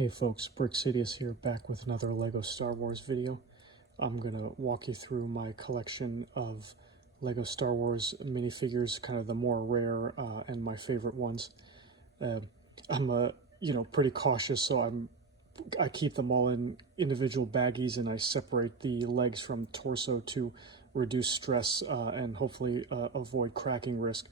Hey folks, BrickSidious here, back with another Lego Star Wars video. I'm going to walk you through my collection of Lego Star Wars minifigures, kind of the more rare and my favorite ones. I'm pretty cautious, so I keep them all in individual baggies, and I separate the legs from torso to reduce stress and hopefully avoid cracking risk.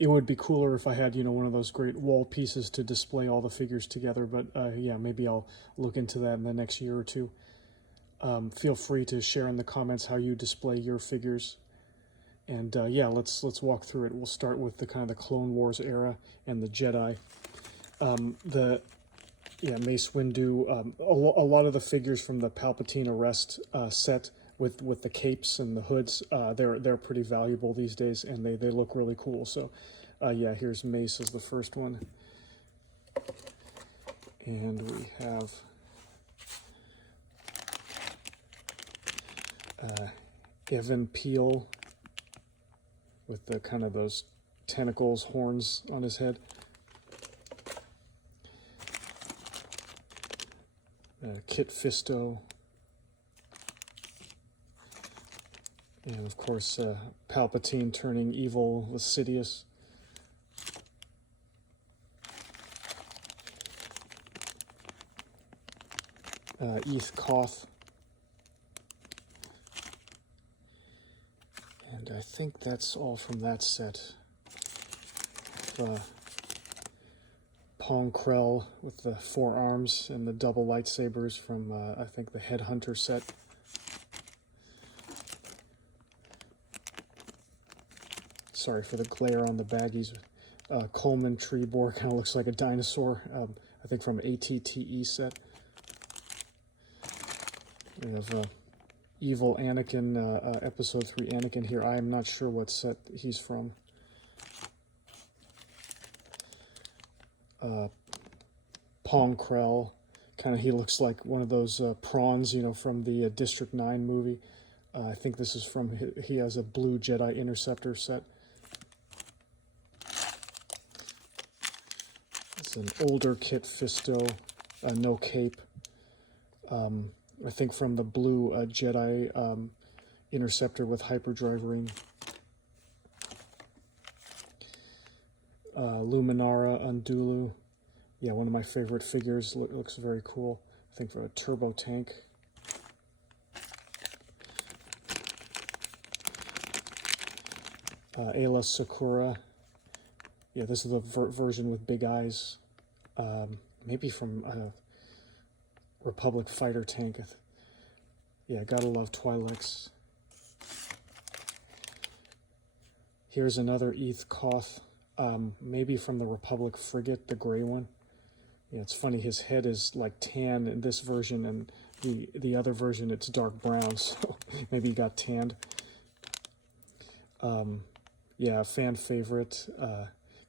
It would be cooler if I had, one of those great wall pieces to display all the figures together, but yeah, maybe I'll look into that in the next year or two. Feel free to share in the comments how you display your figures. And yeah, let's walk through it. We'll start with the kind of the Clone Wars era and the Jedi. Mace Windu. A lot of the figures from the Palpatine Arrest set with the capes and the hoods, they're pretty valuable these days, and they look really cool. So yeah, here's Mace as the first one, and we have Evan Peel with the kind of those tentacles, horns on his head. Kit Fisto. And of course, Palpatine turning evil with Sidious. Eth Koth. And I think that's all from that set. Pong Krell with the 4 arms and the double lightsabers from, I think, the Headhunter set. Sorry for the glare on the baggies. Coleman Treebor kind of looks like a dinosaur, I think from ATTE set. We have Evil Anakin, Episode 3 Anakin here. I am not sure what set he's from. Pong Krell, kind of, he looks like one of those prawns, from the District 9 movie. I think this is from, he has a blue Jedi Interceptor set. It's an older Kit Fisto, no cape. I think from the blue Jedi Interceptor with hyperdrive ring. Luminara Undulu. Yeah, one of my favorite figures. Looks very cool. I think for a turbo tank. Ayla Sakura. Yeah, this is the version with big eyes. Maybe from Republic fighter tank. Yeah, gotta love Twi'leks. Here's another Eth Koth. Maybe from the Republic frigate, the gray one. Yeah, it's funny, his head is like tan in this version, and the other version it's dark brown, so maybe he got tanned. Yeah, fan favorite,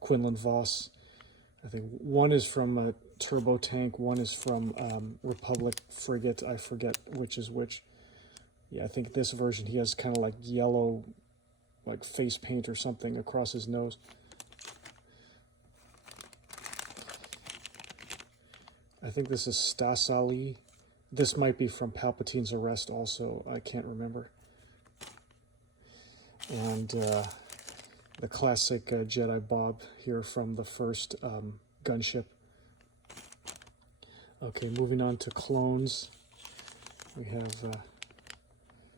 Quinlan Vos. I think one is from Turbo Tank, one is from Republic frigate. I forget which is which. Yeah, I think this version he has kind of like yellow, like face paint or something across his nose. I think this is Stasali. This might be from Palpatine's Arrest also. I can't remember. And the classic Jedi Bob here from the first gunship. Okay, moving on to clones. We have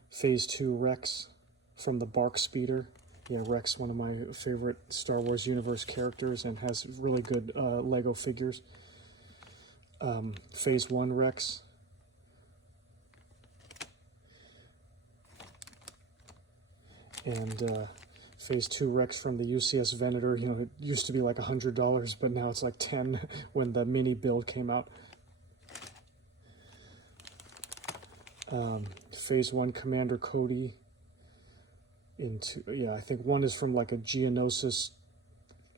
Phase 2 Rex from the Bark Speeder. Yeah, Rex, one of my favorite Star Wars universe characters, and has really good Lego figures. Phase 1 Rex. And Phase 2 Rex from the UCS Venator. It used to be like $100, but now it's like 10 when the mini build came out. Phase 1 Commander Cody. Yeah, I think one is from like a Geonosis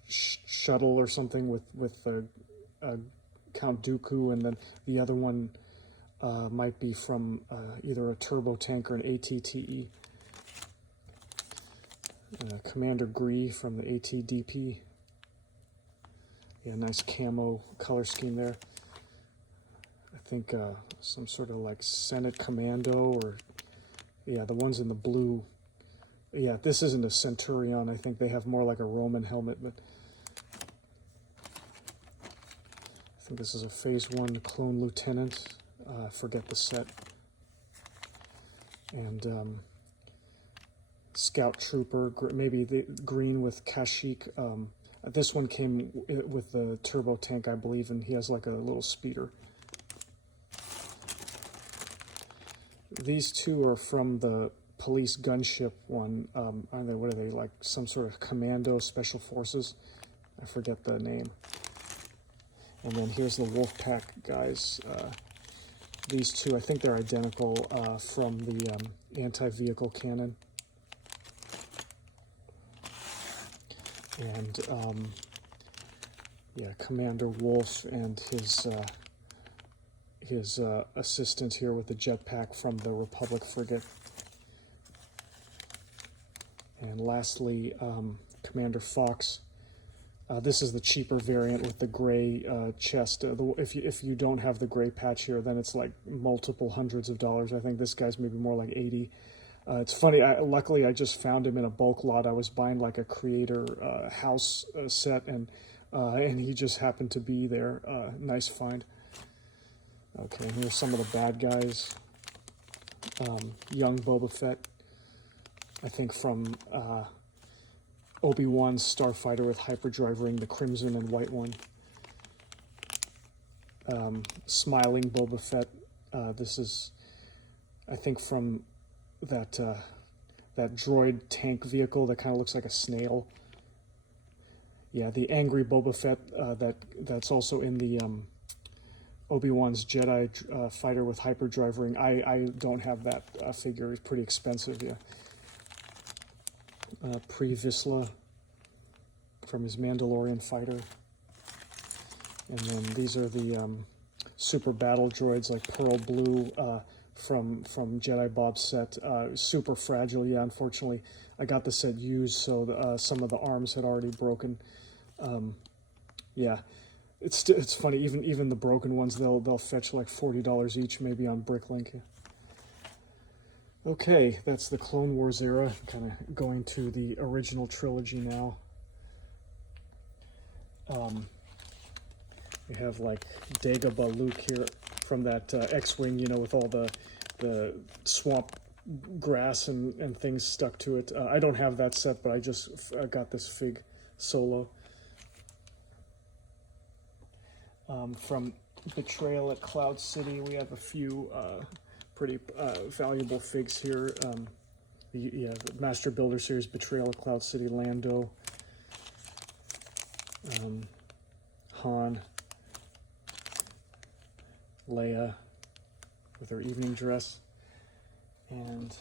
shuttle or something with Count Dooku, and then the other one might be from either a turbo tank or an ATTE. Commander Gree from the ATDP. Yeah, nice camo color scheme there. I think some sort of like Senate commando, or yeah, the ones in the blue. Yeah, this isn't a Centurion. I think they have more like a Roman helmet, but I think this is a Phase 1 Clone Lieutenant. I forget the set. And Scout Trooper, maybe the green with Kashyyyk. This one came with the turbo tank, I believe, and he has like a little speeder. These two are from the police gunship one. What are they, like some sort of commando special forces? I forget the name. And then here's the Wolfpack guys. These two, I think they're identical from the anti-vehicle cannon. And yeah, Commander Wolf and his assistant here with the jetpack from the Republic frigate. And lastly, Commander Fox. This is the cheaper variant with the gray chest. If you don't have the gray patch here, then it's like multiple hundreds of dollars. I think this guy's maybe more like 80. It's funny, luckily I just found him in a bulk lot. I was buying like a creator house set, and he just happened to be there. Nice find. Okay, here's some of the bad guys. Young Boba Fett, I think from Obi-Wan's Starfighter with hyperdrive ring, the crimson and white one. Smiling Boba Fett. This is, I think, from that droid tank vehicle that kind of looks like a snail. Yeah, the angry Boba Fett that's also in the Obi-Wan's Jedi fighter with hyperdrive ring. I don't have that figure. It's pretty expensive. Yeah. Pre Vizsla from his Mandalorian fighter. And then these are the super battle droids like Pearl Blue from Jedi Bob's set. Super fragile. Yeah, unfortunately, I got the set used, so some of the arms had already broken. Yeah, it's funny. Even the broken ones, they'll fetch like $40 each, maybe on BrickLink. Okay, that's the Clone Wars era. Kind of going to the original trilogy now. We have like Dagobah Luke here from that X-Wing, you know, with all the swamp grass and things stuck to it. I don't have that set, but I just got this fig solo. From Betrayal at Cloud City, we have a few pretty valuable figs here. The Master Builder Series, Betrayal at Cloud City, Lando, Han, Leia with her evening dress, and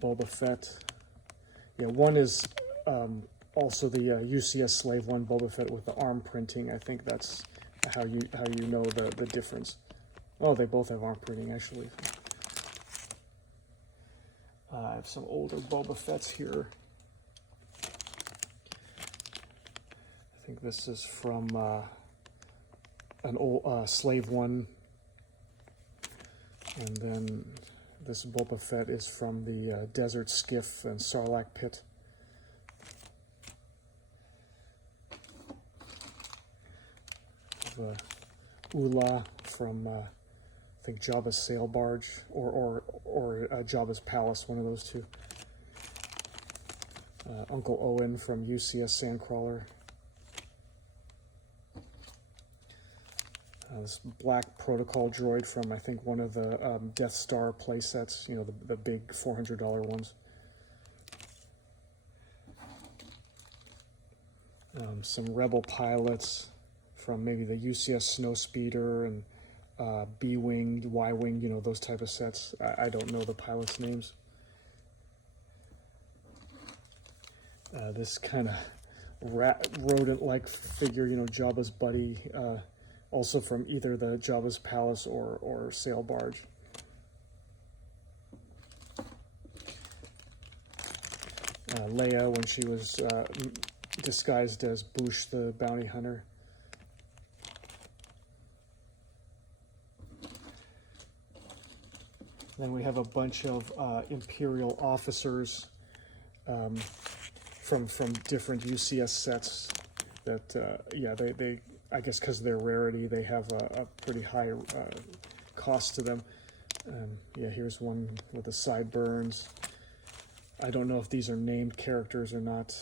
Boba Fett. Yeah, one is also the UCS Slave One Boba Fett with the arm printing. I think that's how you know the difference. Oh, they both have arm printing actually. I have some older Boba Fetts here. I think this is from an old Slave One, and then this Boba Fett is from the Desert Skiff and Sarlacc Pit. Ula from I think Jabba's sail barge or Jabba's palace, one of those two. Uncle Owen from UCS Sandcrawler. This black protocol droid from I think one of the Death Star playsets, you know, the big $400 ones. Some Rebel pilots from maybe the UCS Snowspeeder and B-Wing, Y-Wing, you know, those type of sets. I don't know the pilots' names. This kind of rodent-like figure, you know, Jabba's buddy, also from either the Jabba's palace or sail barge. Leia when she was disguised as Boushh the bounty hunter. Then we have a bunch of Imperial officers from different UCS sets that, yeah, they I guess because of their rarity, they have a pretty high cost to them. Yeah, here's one with the sideburns. I don't know if these are named characters or not,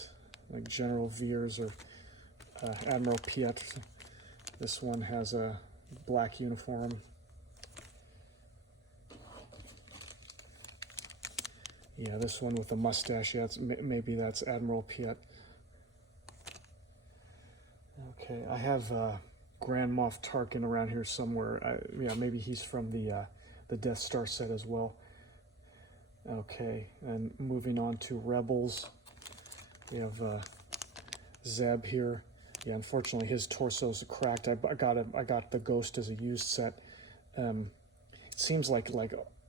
like General Veers or Admiral Piet. This one has a black uniform. Yeah, this one with a mustache, yeah, maybe that's Admiral Piet. Okay, I have Grand Moff Tarkin around here somewhere. Yeah, maybe he's from the Death Star set as well. Okay, and moving on to Rebels. We have Zeb here. Yeah, unfortunately his torso's cracked. I got the Ghost as a used set. It seems like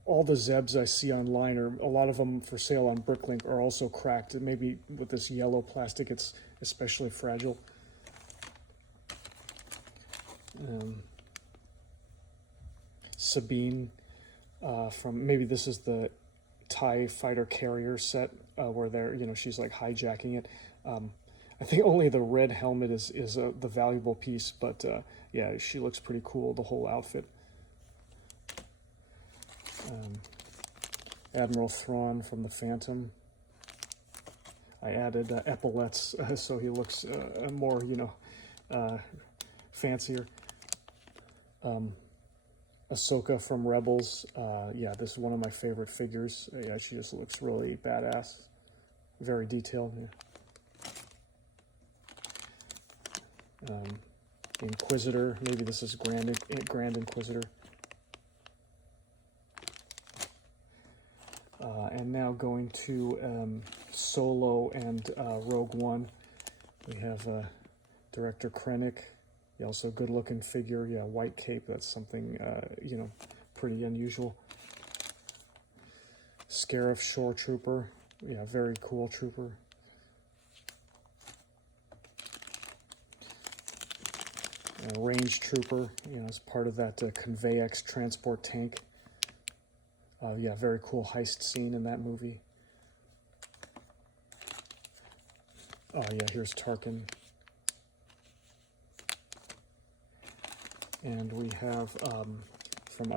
all the Zebs I see online, or a lot of them for sale on Bricklink, are also cracked. Maybe with this yellow plastic, it's especially fragile. Sabine from, maybe this is the TIE fighter carrier set where they're, you know, she's like hijacking it. I think only the red helmet is the valuable piece, but yeah, she looks pretty cool, the whole outfit. Admiral Thrawn from the Phantom. I added epaulets so he looks more, you know, fancier. Ahsoka from Rebels. Yeah, this is one of my favorite figures. Yeah, she just looks really badass. Very detailed. Yeah. Inquisitor. Maybe this is Grand Inquisitor. And now going to Solo and Rogue One. We have Director Krennic. Yeah, also good looking figure. Yeah, white cape. That's something, you know, pretty unusual. Scarif Shore Trooper. Yeah, very cool trooper. Range Trooper, you know, as part of that Conveyex transport tank. Yeah, very cool heist scene in that movie. Oh yeah, here's Tarkin. And we have from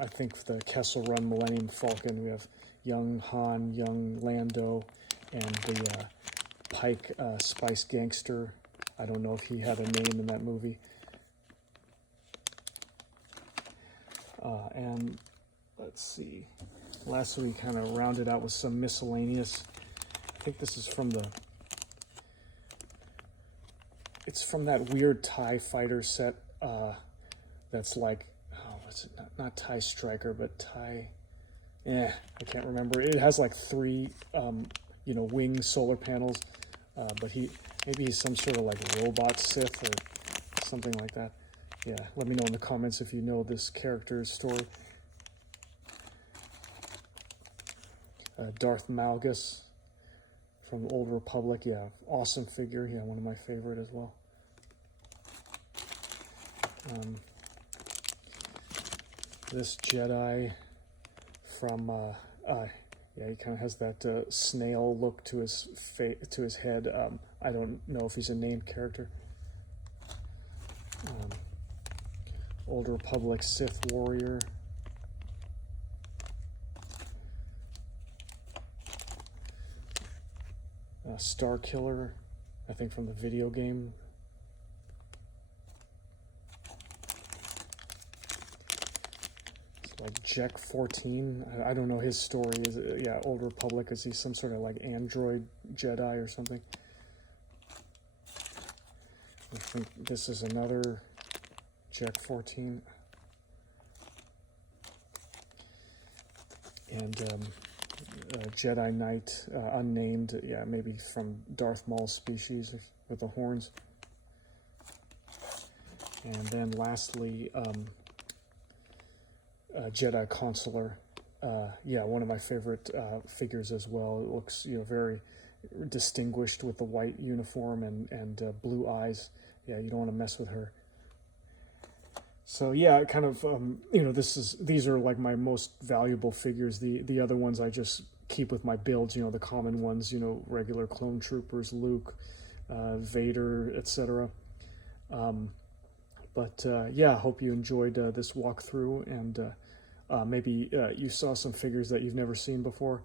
I think the Kessel Run Millennium Falcon, we have young Han, young Lando, and the Pike Spice Gangster. I don't know if he had a name in that movie. And let's see. Lastly, we kind of rounded out with some miscellaneous. I think this is from it's from that weird TIE fighter set. That's like, oh, what's it? Not TIE Striker, but TIE. I can't remember. It has like 3, you know, wing solar panels. But maybe he's some sort of like robot Sith or something like that. Yeah, let me know in the comments if you know this character's story. Darth Malgus from Old Republic. Yeah, awesome figure. Yeah, one of my favorite as well. This Jedi from, yeah, he kind of has that snail look to his head. I don't know if he's a named character. Old Republic Sith Warrior. Star Killer, I think from the video game. It's like Jack 14. I don't know his story. Is it, yeah, Old Republic. Is he some sort of like android Jedi or something? I think this is another Jack 14. And Jedi Knight, unnamed, yeah, maybe from Darth Maul's species with the horns. And then lastly, Jedi Consular. Yeah, one of my favorite figures as well. It looks, you know, very distinguished with the white uniform and blue eyes. Yeah, you don't want to mess with her. So yeah, kind of you know, these are like my most valuable figures. The other ones I just keep with my builds. You know, the common ones. You know, regular clone troopers, Luke, Vader, etc. Um, but yeah, I hope you enjoyed this walkthrough, and maybe you saw some figures that you've never seen before.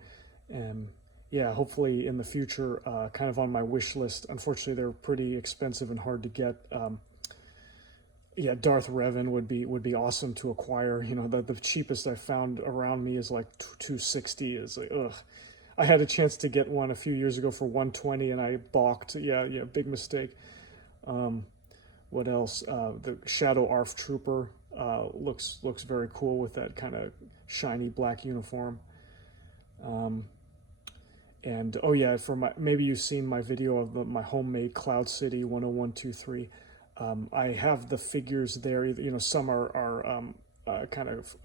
And yeah, hopefully in the future, kind of on my wish list. Unfortunately, they're pretty expensive and hard to get. Yeah, Darth Revan would be awesome to acquire. You know, the cheapest I found around me is like 260. Is like, ugh. I had a chance to get one a few years ago for 120, and I balked. Yeah, yeah, big mistake. Um, what else? The Shadow ARF Trooper looks very cool with that kind of shiny black uniform. Um, and oh yeah, for my maybe you've seen my video of my homemade Cloud City 10123. I have the figures there. You know, some are kind of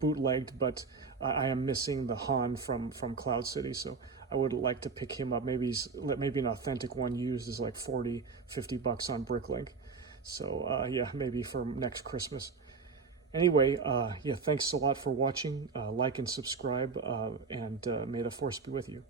bootlegged, but I am missing the Han from Cloud City, so I would like to pick him up. Maybe an authentic one used is like 40-50 bucks on BrickLink. So yeah, maybe for next Christmas. Anyway, yeah, thanks a lot for watching. Like and subscribe, and may the force be with you.